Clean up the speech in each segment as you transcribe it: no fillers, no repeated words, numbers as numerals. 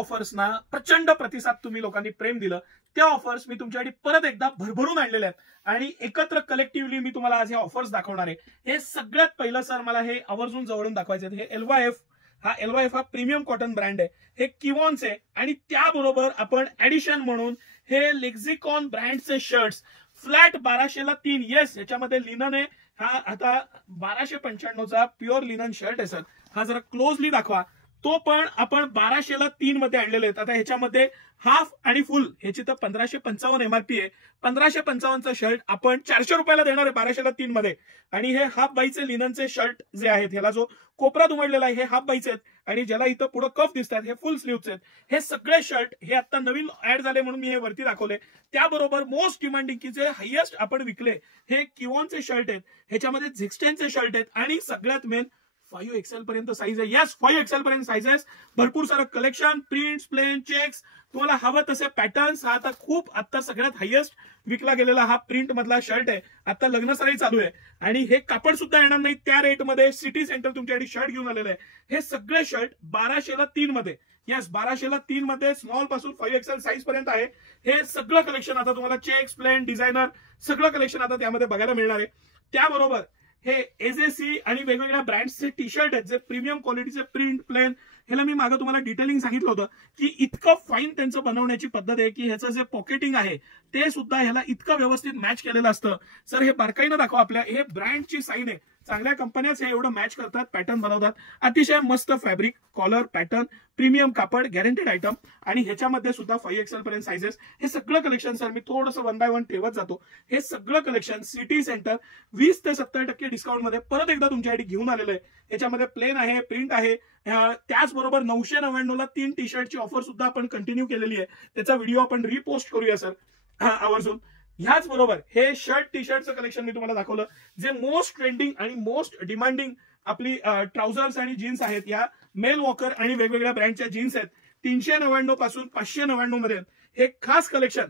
ऑफर्सना प्रचंड प्रतिसाद तुम्ही लोकांनी प्रेम दिलं, त्या ऑफर्स मी तुमच्यासाठी परत एकदा भरभरून आणलेल्या आहेत आणि एकत्र कलेक्टिव्हली मी तुम्हाला आज हे ऑफर्स दाखवणार आहे। हे सगळ्यात पहिलं सर मला हे आवर्जून जवळून दाखवायचे आहे। हे LYF हा प्रीमियम कॉटन ब्रँड आहे, हे किवॉन्स आहे आणि त्याबरोबर आपण ऍडिशन म्हणून हे लेक्झिकॉन ब्रँडचे शर्ट्स फ्लॅट 1200ला 3। येस, याच्यामध्ये लिनन आहे। हा आता 1295चा प्युअर लिनन शर्ट आहे सर। हा जरा क्लोजली दाखवा, तो पण आपण 1200ला 3 मध्ये आणलेले आहेत। आता ह्याच्यामध्ये हाफ आणि फुल ह्याची तर 1555 MRP आहे। 1555चा शर्ट आपण 400 रुपयाला देणार आहे 1200ला 3 मध्ये। आणि हे हाफ बाईचे लिननचे शर्ट जे आहेत, ह्याला जो कोपरा दुमडलेला आहे हे हाफ बाईचे आहेत आणि ज्याला इथं पुढे कफ दिसतात हे फुल स्लीव्हचे आहेत। हे सगळे शर्ट हे आता नवीन ऍड झाले म्हणून मी हे वरती दाखवले। त्याबरोबर मोस्ट डिमांडिंग की जे हायेस्ट आपण विकले हे किवॉनचे शर्ट आहेत, ह्याच्यामध्ये झिक्स्टेनचे शर्ट आहेत आणि सगळ्यात मेन 5XL पर्यंत साईज आहे। यस, 5XL पर्यंत साईजेस, भरपूर सारं कलेक्शन, प्रिंट्स, प्लेन, चेक्स, तुम्हाला हवं तसे पॅटर्न्स। हा आता खूप आता सगळ्यात हायेस्ट विकला गेलेला हा प्रिंट मधला शर्ट आहे। आता लग्न सराई चालू आहे आणि हे कापड सुद्धा येणार नाही त्या रेट मध्ये सिटी सेंटर तुमच्यासाठी शर्ट घेऊन आलेलं आहे। हे सगळे शर्ट 1200ला 3 मध्ये, यस 1200ला 3 मध्ये स्मॉल पासून 5XL साईज पर्यंत आहे। हे सगळं कलेक्शन आता तुम्हाला चेक्स, प्लेन, डिझायनर सगळं कलेक्शन आता त्यामध्ये बघायला मिळणार आहे। त्याबरोबर हे एजेसी आणि वेगवेगळ्या ब्रँड्सचे टी शर्ट आहेत जे प्रीमियम क्वालिटीचे प्रिंट, प्लेन, ह्याला मी मागे तुम्हाला डिटेलिंग सांगितलं होतं की इतकं फाईन त्यांचं बनवण्याची पद्धत आहे की ह्याचं जे पॉकेटिंग आहे ते सुद्धा ह्याला इतकं व्यवस्थित मॅच केलेलं असतं। सर हे बारकाईनं दाखवा, आपल्या हे ब्रँडची साईन आहे, चांगल्या कंपन्याच हे एवढं मॅच करतात, पॅटर्न बनवतात। अतिशय मस्त फॅब्रिक, कॉलर पॅटर्न, प्रीमियम कापड, गॅरंटेड आयटम आणि ह्याच्यामध्ये सुद्धा 5XL पर्यंत साईजेस। हे सगळं कलेक्शन सर मी थोडंसं 1 बाय 1 ठेवत जातो। हे सगळं कलेक्शन सिटी सेंटर 20 ते 70% डिस्काउंट मध्ये परत एकदा तुमच्यासाठी घेऊन आलेलं आहे। याच्यामध्ये प्लेन आहे, प्रिंट आहे, त्याचबरोबर 999ला 3 टी शर्टची ऑफर सुद्धा आपण कंटिन्यू केलेली आहे। त्याचा व्हिडिओ आपण रिपोस्ट करूया सर आवर्जून। ह्याच बरोबर हे शर्ट टी शर्टचं कलेक्शन मी तुम्हाला दाखवलं जे मोस्ट ट्रेंडिंग आणि मोस्ट डिमांडिंग आपली ट्राउझर्स आणि जीन्स आहेत। या मेल वॉकर आणि वेगवेगळ्या ब्रँडच्या जीन्स आहेत। 399 पासून 599 मध्ये हे खास कलेक्शन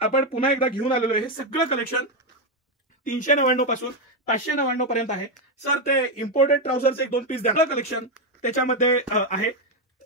आपण पुन्हा एकदा घेऊन आलेलो आहे। हे सगळं कलेक्शन 399 पासून 599 पर्यंत आहे सर। ते इम्पोर्टेड ट्राउझर्स 1-2 पीस द्या, कलेक्शन त्याच्यामध्ये आहे।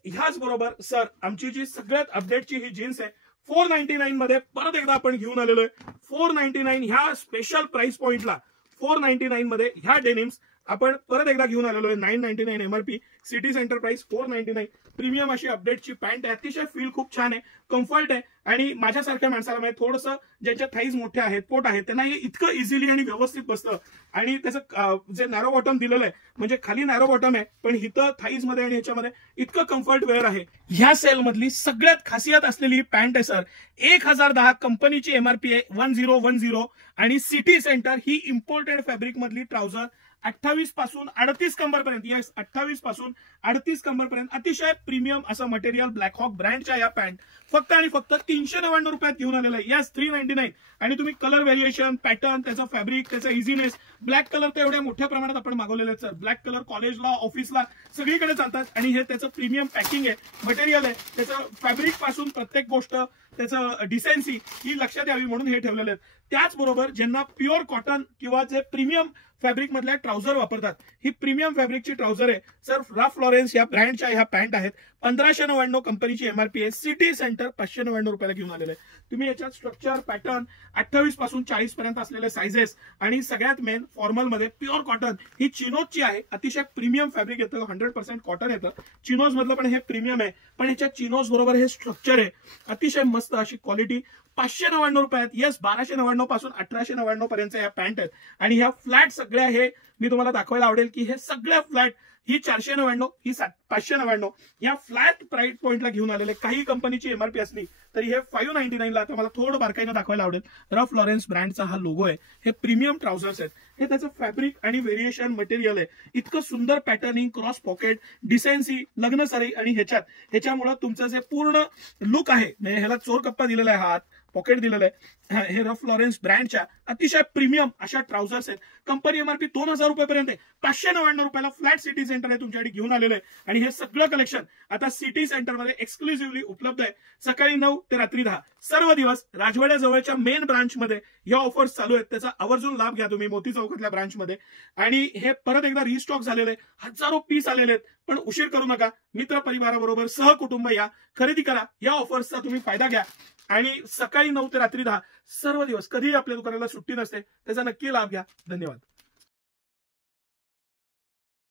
ह्याच बरोबर सर आमची जी सगळ्यात अपडेटची ही जीन्स आहे 499 मध्ये परत एकदा आपण घेऊन आलेलो आहे। 499 ह्या स्पेशल प्राइस पॉइंटला 499 मध्ये ह्या डेनिम्स आपण परत एकदा घेऊन आलेलो आहे। 999 MRP, city centre price 499। Premium अशी अपडेटची पॅन्ट आहे, अतिशय फील खूप छान आहे, कम्फर्ट आहे आणि माझ्यासारख्या माणसाला म्हणजे थोडंसं ज्यांच्या थाईज मोठे आहेत, पोट आहे, त्यांना हे इतकं इझिली आणि व्यवस्थित बसतं। आणि त्याचं जे नॅरो बॉटम दिलेलं आहे म्हणजे खाली नॅरो बॉटम आहे पण इथं थाईज मध्ये आणि ह्याच्यामध्ये इतकं कम्फर्ट वेअर आहे। ह्या सेल मधली सगळ्यात खासियत असलेली ही पॅन्ट आहे सर। 1010 कंपनीची MRP आहे 1010 आणि सिटी सेंटर ही इम्पोर्टेड फॅब्रिक मधली ट्राउझर 28 पासून 38 कंबरपर्यंत, यस 28 पासून 38 कंबरपर्यंत अतिशय प्रीमियम असं मटेरियल ब्लॅक हॉक ब्रँडच्या या पॅन्ट फक्त आणि फक्त 399 रुपयात घेऊन आलेलं आहे। यस 399 आणि तुम्ही कलर व्हेरिएशन, पॅटर्न, त्याचं फॅब्रिक, त्याचा इझीनेस, ब्लॅक कलर तर एवढ्या मोठ्या प्रमाणात आपण मागवलेले आहेत सर। ब्लॅक कलर कॉलेजला, ऑफिसला सगळीकडे चालतात आणि हे त्याचं प्रीमियम पॅकिंग आहे, मटेरियल आहे, त्याचं फॅब्रिक पासून प्रत्येक गोष्ट, त्याचं डिसेन्सी ही लक्षात यावी म्हणून हे ठेवलेले आहेत। त्याचबरोबर ज्यांना प्युअर कॉटन किंवा जे प्रीमियम फॅब्रिक मधल्या ट्राउझर वापरतात, ही प्रीमियम फॅब्रिकची ट्राउझर आहे सर। राफ लॉरेन्स या ब्रँडच्या ह्या पॅन्ट आहेत। 1599 कंपनीची MRP आहे, सिटी सेंटर 599 रुपयाला घेऊन आलेले आहे। तुम्ही याच्यात स्ट्रक्चर, पॅटर्न 28 पासून 40 पर्यंत असलेले साईजेस आणि सगळ्यात मेन फॉर्मल मध्ये प्युअर कॉटन ही चिनोजची आहे, अतिशय प्रीमियम फॅब्रिक येतं, 100% कॉटन येतं। चिनोज मधलं पण हे प्रीमियम आहे पण ह्याच्या चिनोज बरोबर हे स्ट्रक्चर आहे, अतिशय मस्त अशी क्वालिटी। 599 रुपयात, यस 1299 पासून 1899 पर्यंत या पॅन्ट आहेत आणि ह्या फ्लॅट सगळ्या हे मी तुम्हाला दाखवायला आवडेल की हे सगळ्या फ्लॅट ही 499 ही 599 या फ्लॅट प्राइस पॉइंटला घेऊन आलेले। काही कंपनीची MRP असली तरी हे 599 ला आता मला थोडं बारकाईनं दाखवायला आवडेल। रफ लॉरेन्स ब्रँडचा हा लोगो आहे, हे प्रीमियम ट्राउझर्स आहेत, हे त्याचं फॅब्रिक आणि व्हेरिएशन मटेरियल आहे, इतकं सुंदर पॅटर्निंग, क्रॉस पॉकेट, डिसेन्सी, लग्न सराई आणि ह्याच्यामुळे तुमचं जे पूर्ण लुक आहे म्हणजे ह्याला चोर कप्पा दिलेला आहे हात, पॉकेट दिलेलं आहे. हे रफ लॉरेन्स ब्रँडच्या अतिशय प्रीमियम अशा ट्राउझर्स आहेत. कंपनी एमआरपी 2000 रुपयापर्यंत आहे. 599 रुपयाला फ्लॅट सिटी सेंटर हे तुमच्यासाठी घेऊन आलेलं आहे. आणि हे सगळं कलेक्शन आता सिटी सेंटरमध्ये एक्सक्लुझिव्हली उपलब्ध आहे. सकाळी 9 ते रात्री 10 सर्व दिवस राजवाड्याजवळच्या मेन ब्रांचमध्ये या ऑफर्स चालू आहेत. त्याचा आवर्जून लाभ घ्या तुम्ही मोती चौकातल्या ब्रांचमध्ये. आणि हे परत एकदा रिस्टॉक झालेले आहे. हजारो पीस आलेले आहेत. पण उशीर करू नका. मित्र परिवाराबरोबर सहकुटुंब या, खरेदी करा. या ऑफर्सचा तुम्ही फायदा घ्या. आणि सकाळी 9 ते रात्री 10 सर्व दिवस कधीही आपल्या दुकानाला सुट्टी नसते. त्याचा नक्की लाभ घ्या. धन्यवाद.